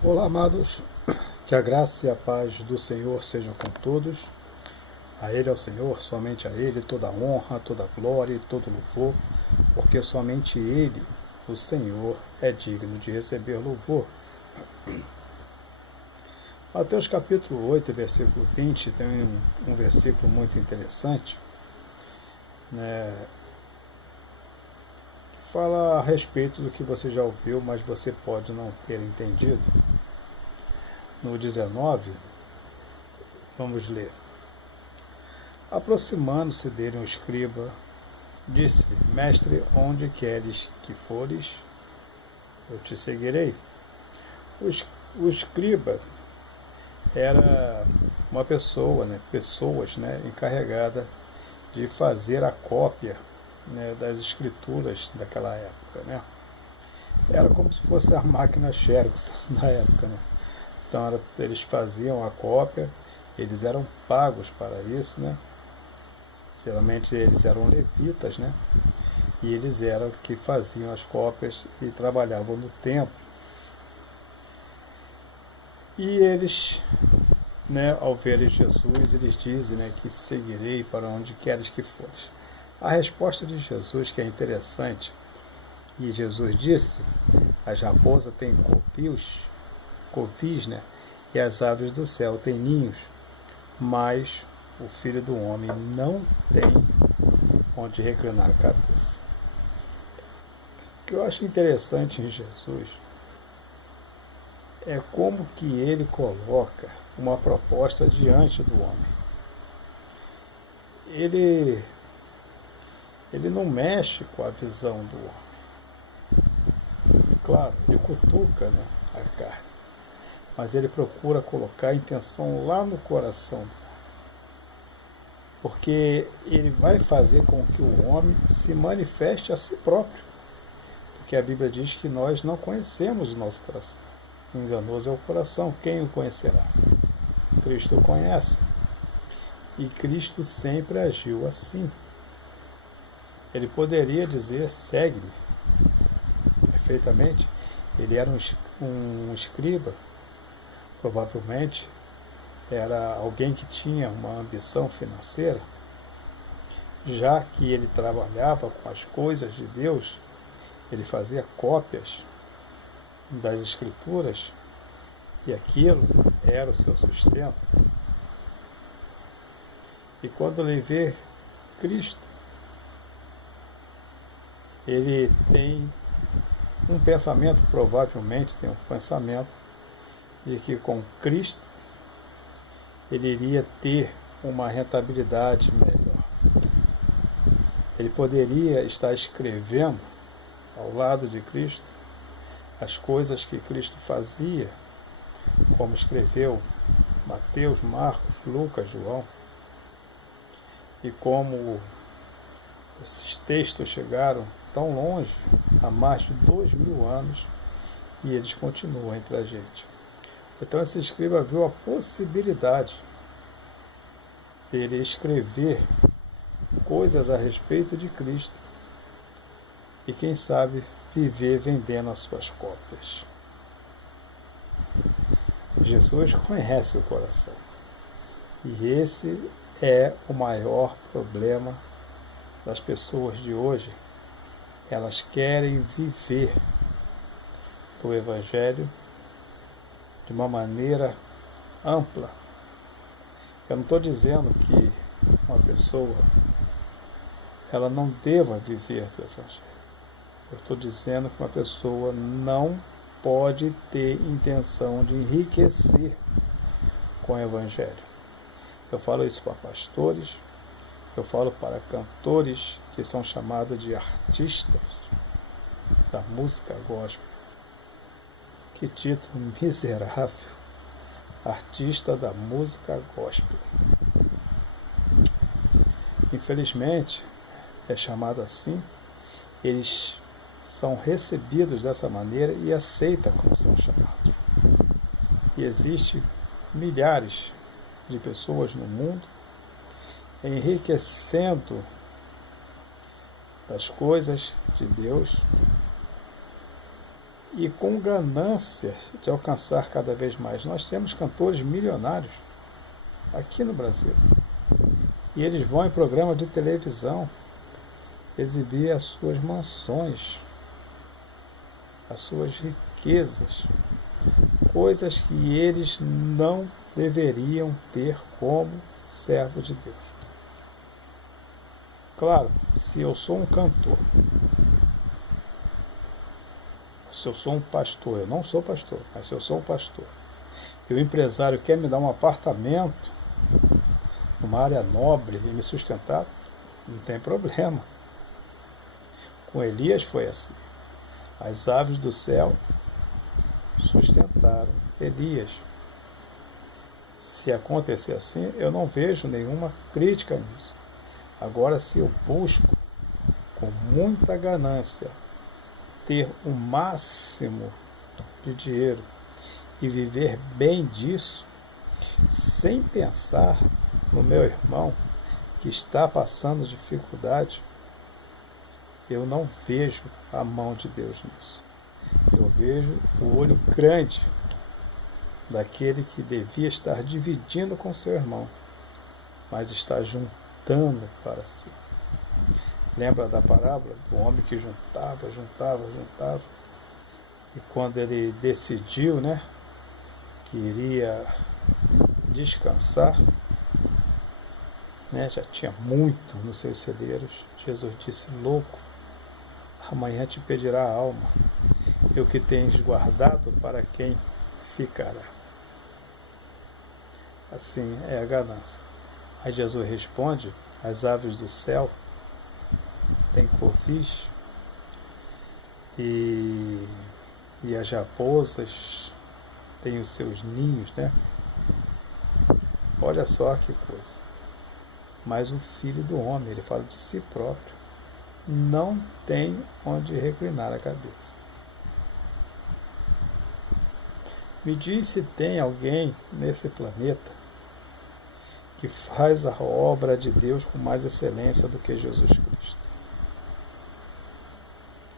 Olá, amados, que a graça e a paz do Senhor sejam com todos. A Ele, ao Senhor, somente a Ele, toda a honra, toda a glória e todo louvor, porque somente Ele, o Senhor, é digno de receber louvor. Mateus capítulo 8, versículo 20, tem um versículo muito interessante, né? Fala a respeito do que você já ouviu, mas você pode não ter entendido. No 19, vamos ler. Aproximando-se dele um escriba, disse-lhe: Mestre, onde queres que fores, eu te seguirei. O escriba era uma pessoa, pessoas encarregada de fazer a cópia das escrituras daquela época. Era como se fosse a máquina Xerox da época. Então eles faziam a cópia, eles eram pagos para isso, Geralmente eles eram levitas, E eles eram que faziam as cópias e trabalhavam no templo. E eles, ao verem Jesus, eles dizem, que seguirei para onde queres que fores. A resposta de Jesus, que é interessante, e Jesus disse: as raposas têm covis, e as aves do céu têm ninhos, mas o Filho do Homem não tem onde reclinar a cabeça. O que eu acho interessante em Jesus é como que ele coloca uma proposta diante do homem. Ele não mexe com a visão do homem. Claro, ele cutuca a carne, mas ele procura colocar a intenção lá no coração do homem. Porque ele vai fazer com que o homem se manifeste a si próprio. Porque a Bíblia diz que nós não conhecemos o nosso coração. Enganoso é o coração, quem o conhecerá? Cristo o conhece. E Cristo sempre agiu assim. Ele poderia dizer: segue-me. Perfeitamente. Ele era um escriba, provavelmente era alguém que tinha uma ambição financeira, já que ele trabalhava com as coisas de Deus, ele fazia cópias das escrituras e aquilo era o seu sustento. E quando ele vê Cristo, ele tem um pensamento, provavelmente tem um pensamento de que com Cristo ele iria ter uma rentabilidade melhor. Ele poderia estar escrevendo ao lado de Cristo as coisas que Cristo fazia, como escreveu Mateus, Marcos, Lucas, João, e como esses textos chegaram tão longe, há mais de 2000 anos, e eles continuam entre a gente. Então esse escriba viu a possibilidade de ele escrever coisas a respeito de Cristo e, quem sabe, viver vendendo as suas cópias. Jesus conhece o coração. E esse é o maior problema das pessoas de hoje. Elas querem viver do Evangelho de uma maneira ampla. Eu não estou dizendo que uma pessoa ela não deva viver do Evangelho. Eu estou dizendo que uma pessoa não pode ter intenção de enriquecer com o Evangelho. Eu falo isso para pastores, eu falo para cantores que são chamados de artistas da música gospel. Que título miserável! Artista da música gospel. Infelizmente, é chamado assim, eles são recebidos dessa maneira e aceitam como são chamados. E existem milhares de pessoas no mundo enriquecendo das coisas de Deus e com ganância de alcançar cada vez mais. Nós temos cantores milionários aqui no Brasil. E eles vão em programa de televisão exibir as suas mansões, as suas riquezas, coisas que eles não deveriam ter como servo de Deus. Claro, se eu sou um cantor, se eu sou um pastor, eu não sou pastor, mas se eu sou um pastor, e o empresário quer me dar um apartamento numa área nobre e me sustentar, não tem problema. Com Elias foi assim. As aves do céu sustentaram Elias. Se acontecer assim, eu não vejo nenhuma crítica nisso. Agora, se eu busco com muita ganância ter o máximo de dinheiro e viver bem disso, sem pensar no meu irmão que está passando dificuldade, eu não vejo a mão de Deus nisso. Eu vejo o olho grande daquele que devia estar dividindo com seu irmão, mas está juntando para si. Lembra da parábola do homem que juntava, e quando ele decidiu, que iria descansar, já tinha muito nos seus celeiros. Jesus disse: louco, amanhã te pedirá a alma, e o que tens guardado para quem ficará? Assim é a ganância. Aí Jesus responde: as aves do céu têm covis, e as raposas têm os seus ninhos, Olha só que coisa. Mas o Filho do Homem, ele fala de si próprio, não tem onde reclinar a cabeça. Me diz se tem alguém nesse planeta que faz a obra de Deus com mais excelência do que Jesus Cristo.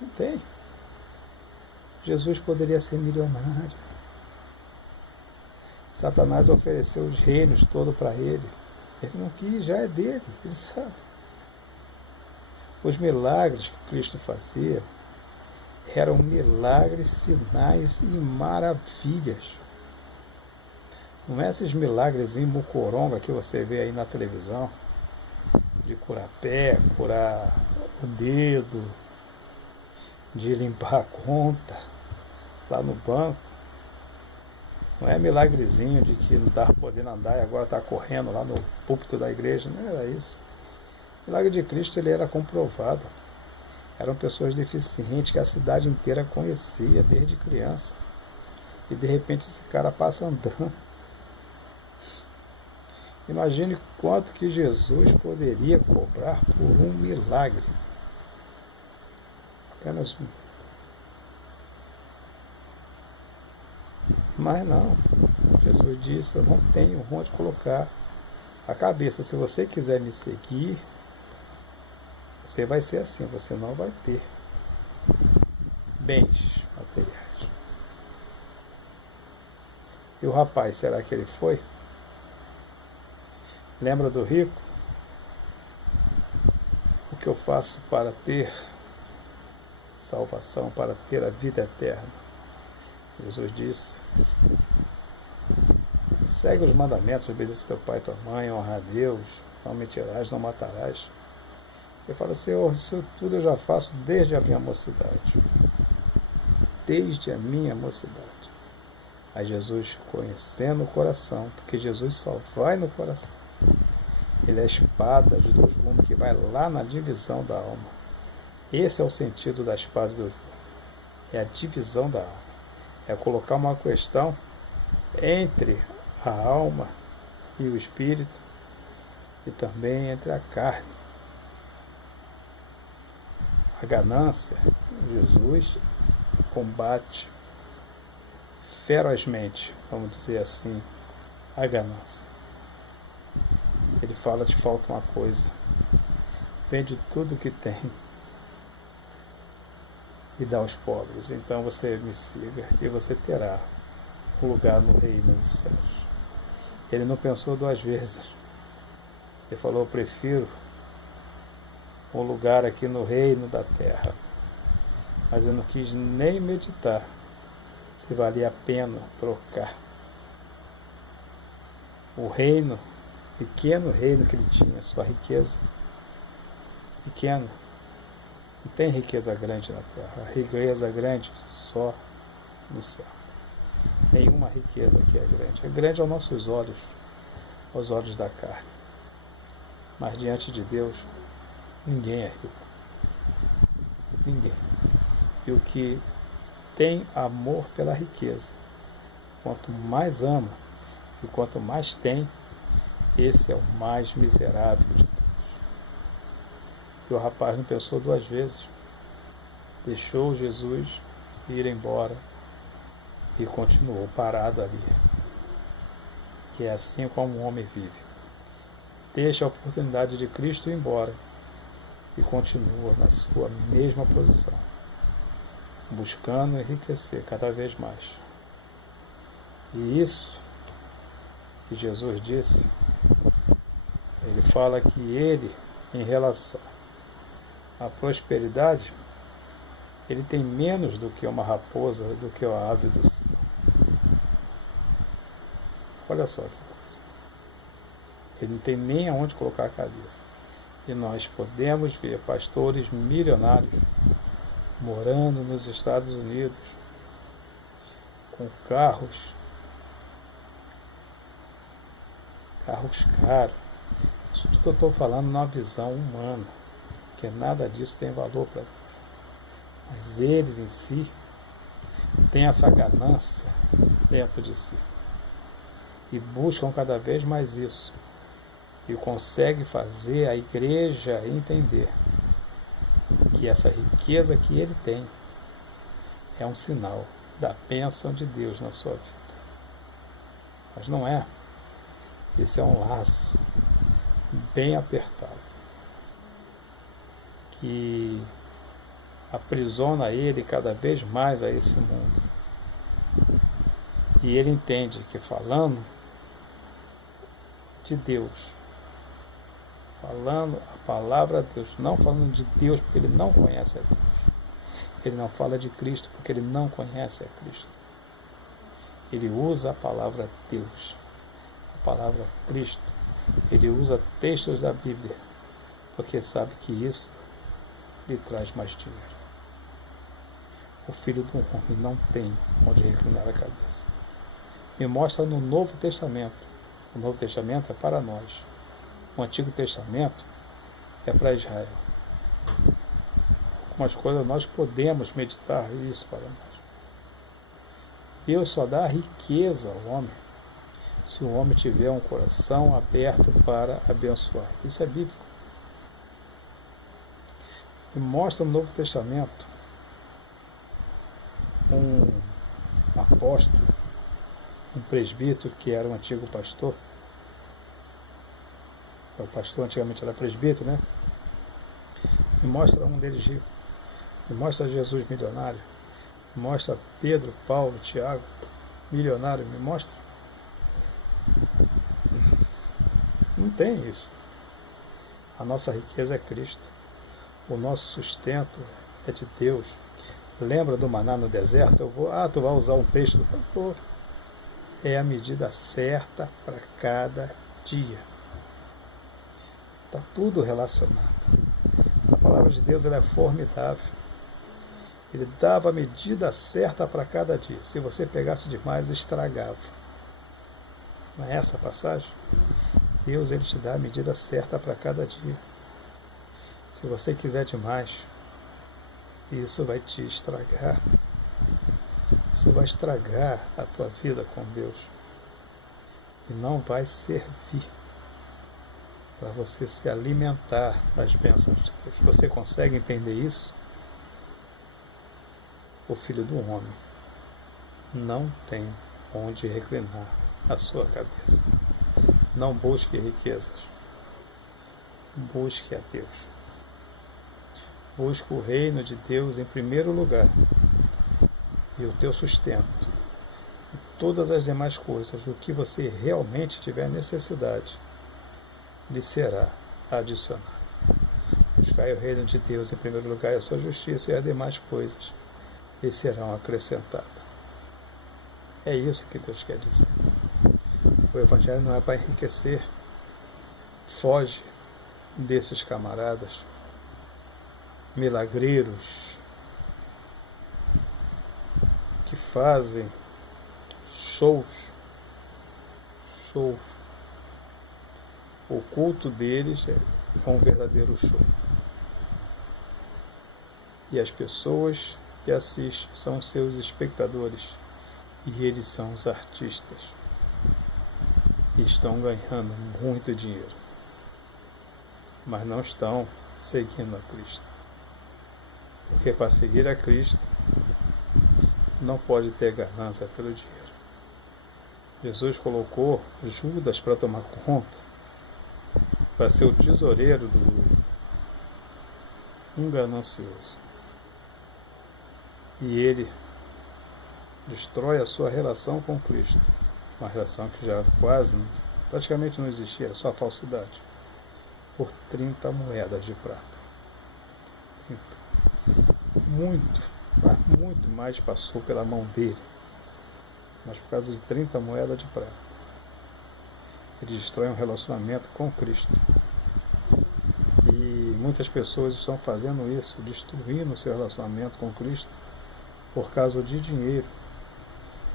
Não tem. Jesus poderia ser milionário. Satanás ofereceu os reinos todos para ele. Ele não quis, já é dele, ele sabe. Os milagres que Cristo fazia eram milagres, sinais e maravilhas. Não é esses milagres em mucoronga que você vê aí na televisão, de curar pé, curar o dedo, de limpar a conta lá no banco. Não é milagrezinho de que não estava podendo andar e agora está correndo lá no púlpito da igreja. Não era isso. O milagre de Cristo, ele era comprovado. Eram pessoas deficientes que a cidade inteira conhecia desde criança. E de repente esse cara passa andando. Imagine quanto que Jesus poderia cobrar por um milagre. Apenas um. Mas não. Jesus disse: eu não tenho onde colocar a cabeça. Se você quiser me seguir, você vai ser assim, você não vai ter bens materiais. E o rapaz, será que ele foi? Lembra do rico? O que eu faço para ter salvação, para ter a vida eterna? Jesus disse: segue os mandamentos, obedeça teu pai e tua mãe, honra a Deus, não mentirás, não matarás. Eu falo: Senhor, isso tudo eu já faço desde a minha mocidade. Desde a minha mocidade. Aí Jesus, conhecendo o coração, porque Jesus só vai no coração. Ele é a espada de dois gumes que vai lá na divisão da alma. Esse é o sentido da espada de dois gumes. É a divisão da alma. É colocar uma questão entre a alma e o espírito, e também entre a carne. A ganância, Jesus combate ferozmente, vamos dizer assim, a ganância. Ele fala: te falta uma coisa, vende tudo que tem, e dá aos pobres. Então você me siga e você terá um lugar no reino dos céus. Ele não pensou duas vezes. Ele falou: eu prefiro um lugar aqui no reino da terra. Mas eu não quis nem meditar se valia a pena trocar o reino, pequeno reino que ele tinha, sua riqueza pequena. Não tem riqueza grande na terra. A riqueza grande só no céu. Nenhuma riqueza aqui é grande. É grande aos nossos olhos, aos olhos da carne. Mas diante de Deus, ninguém é rico. Ninguém. E o que tem amor pela riqueza, quanto mais ama e quanto mais tem, esse é o mais miserável de todos. E o rapaz não pensou duas vezes. Deixou Jesus ir embora e continuou parado ali. Que é assim como um homem vive. Deixa a oportunidade de Cristo ir embora e continua na sua mesma posição, buscando enriquecer cada vez mais. E isso que Jesus disse, ele fala que ele, em relação à prosperidade, ele tem menos do que uma raposa, do que a ave do céu. Olha só que coisa. Ele não tem nem aonde colocar a cabeça. E nós podemos ver pastores milionários morando nos Estados Unidos, com carros caros. Isso tudo que eu estou falando numa visão humana, que nada disso tem valor para Deus. Mas eles em si têm essa ganância dentro de si e buscam cada vez mais isso, e conseguem fazer a igreja entender que essa riqueza que ele tem é um sinal da bênção de Deus na sua vida. Mas não é. Isso é um laço bem apertado que aprisiona ele cada vez mais a esse mundo. E ele entende que falando de Deus, falando a palavra de Deus, não falando de Deus porque ele não conhece a Deus, ele não fala de Cristo porque ele não conhece a Cristo, ele usa a palavra Deus, a palavra Cristo, ele usa textos da Bíblia, porque sabe que isso lhe traz mais dinheiro. O filho do homem não tem onde reclinar a cabeça. Me mostra no Novo Testamento. O Novo Testamento é para nós. O Antigo Testamento é para Israel. Algumas coisas nós podemos meditar isso para nós. Deus só dá riqueza ao homem se o homem tiver um coração aberto para abençoar. Isso é bíblico. E mostra no Novo Testamento um apóstolo, um presbítero que era um antigo pastor. O pastor antigamente era presbítero, né? E mostra um deles rico. E mostra Jesus milionário. E mostra Pedro, Paulo, Tiago, milionário. Me mostra. Não tem isso. A nossa riqueza é Cristo. O nosso sustento é de Deus. Lembra do maná no deserto? Tu vai usar um texto do pastor. É a medida certa para cada dia. Está tudo relacionado. A palavra de Deus ela é formidável. Ele dava a medida certa para cada dia. Se você pegasse demais, estragava. Não é essa a passagem? Deus ele te dá a medida certa para cada dia. Se você quiser demais, isso vai te estragar. Isso vai estragar a tua vida com Deus. E não vai servir para você se alimentar das bênçãos de Deus. Você consegue entender isso? O Filho do Homem não tem onde reclinar a sua cabeça. Não busque riquezas. Busque a Deus. Busca o reino de Deus em primeiro lugar e o teu sustento. E todas as demais coisas, do que você realmente tiver necessidade, lhe será adicionado. Buscai o reino de Deus em primeiro lugar e a sua justiça, e as demais coisas lhe serão acrescentadas. É isso que Deus quer dizer. O Evangelho não é para enriquecer. Foge desses camaradas milagreiros que fazem shows. O culto deles é um verdadeiro show. E as pessoas que assistem são seus espectadores. E eles são os artistas. E estão ganhando muito dinheiro. Mas não estão seguindo a Cristo. Porque para seguir a Cristo não pode ter ganância pelo dinheiro. Jesus colocou Judas para tomar conta, para ser o tesoureiro um ganancioso. E ele destrói a sua relação com Cristo, uma relação que já praticamente não existia, era só falsidade, por 30 moedas de prata. 30. Muito mais passou pela mão dele, mas por causa de 30 moedas de prata. Ele destrói um relacionamento com Cristo. E muitas pessoas estão fazendo isso, destruindo o seu relacionamento com Cristo por causa de dinheiro,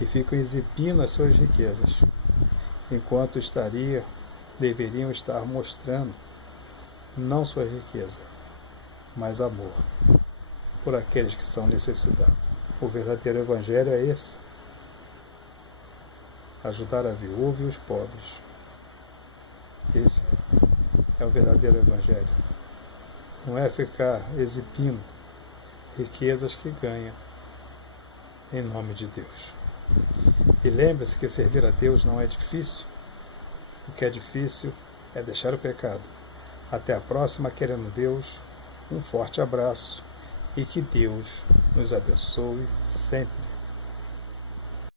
e ficam exibindo as suas riquezas, enquanto deveriam estar mostrando não sua riqueza, mas amor por aqueles que são necessitados. O verdadeiro Evangelho é esse: ajudar a viúva e os pobres. Esse é o verdadeiro Evangelho. Não é ficar exibindo riquezas que ganha em nome de Deus. E lembre-se que servir a Deus não é difícil. O que é difícil é deixar o pecado. Até a próxima, querendo Deus. Um forte abraço e que Deus nos abençoe sempre.